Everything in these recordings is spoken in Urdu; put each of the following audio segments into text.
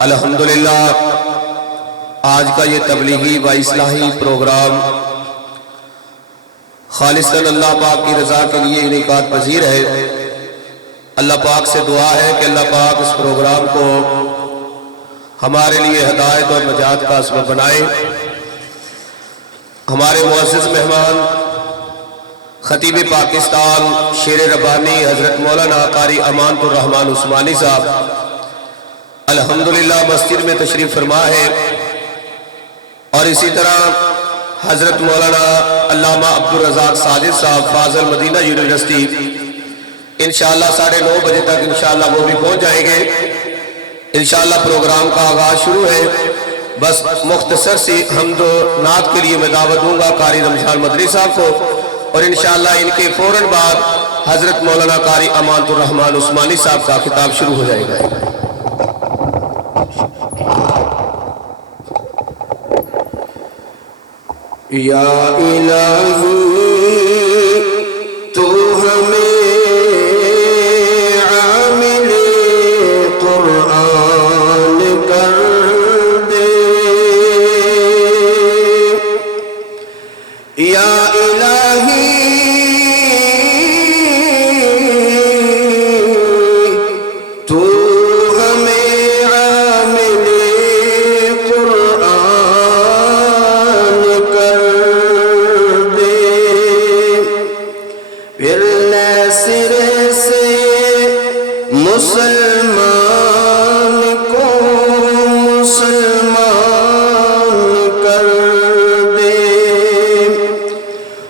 الحمدللہ آج کا یہ تبلیغی و اصلاحی پروگرام خالصاً اللہ پاک کی رضا کے لیے انعقاد پذیر ہے۔ اللہ پاک سے دعا ہے کہ اللہ پاک اس پروگرام کو ہمارے لیے ہدایت اور نجات کا سبب بنائے۔ ہمارے معزز مہمان خطیب پاکستان شیر ربانی حضرت مولانا قاری امانت الرحمن عثمانی صاحب الحمدللہ مسجد میں تشریف فرما ہے، اور اسی طرح حضرت مولانا علامہ عبدالرزاق ساجد صاحب فاضل مدینہ یونیورسٹی انشاءاللہ 9:30 بجے تک انشاءاللہ وہ بھی پہنچ جائیں گے۔ انشاءاللہ پروگرام کا آغاز شروع ہے۔ بس مختصر سی حمد و نعت کے لیے میں دعوت دوں گا قاری رمضان مدنی صاحب کو، اور انشاءاللہ ان کے فوراً بعد حضرت مولانا قاری امانت الرحمن عثمانی صاحب کا خطاب شروع ہو جائے گا۔ یا الہی تو ہمیں عامل قرآن کر دے، یا الہی تو ہمیں عامل مسلمان کو مسلمان کر دے،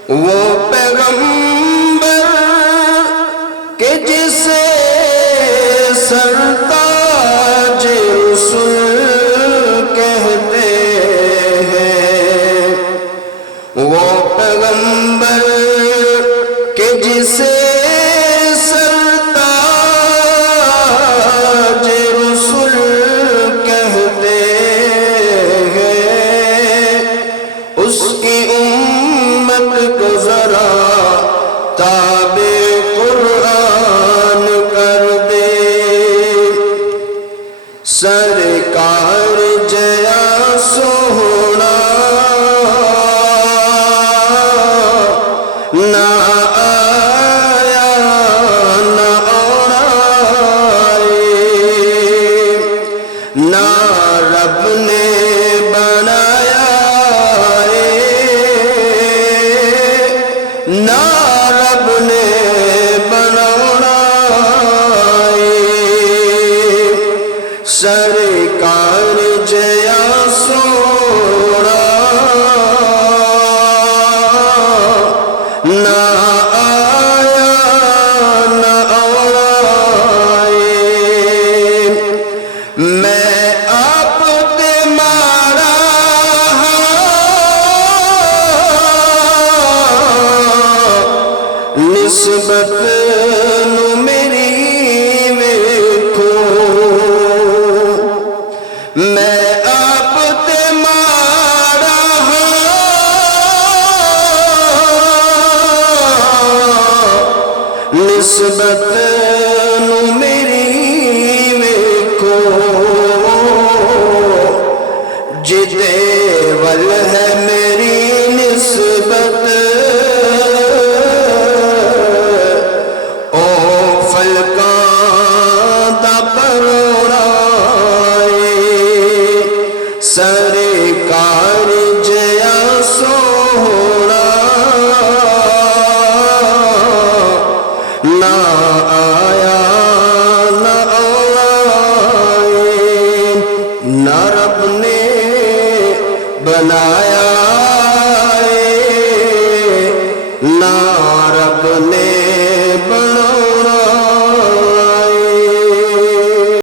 وہ پیغمبر کہ جسے سرتاج رسول کہتے ہیں، وہ پیغمبر کہ جسے سرکار جیا سونا نہ آیا نہ آئے، نہ رب نے بنایا نہ رب نے بنانا، سرکار جیا سونا نہ آیا نہ آئے، میں آپ تے مارا نسبت نو میری میں آپ تے مارا نسبت نو میری ویکھو، جدے ول ہے میری نسبت او فلکاں دا پروڑا، سرکار جیا سونا نہ آیا نہ آئے، نہ رب نے بنایا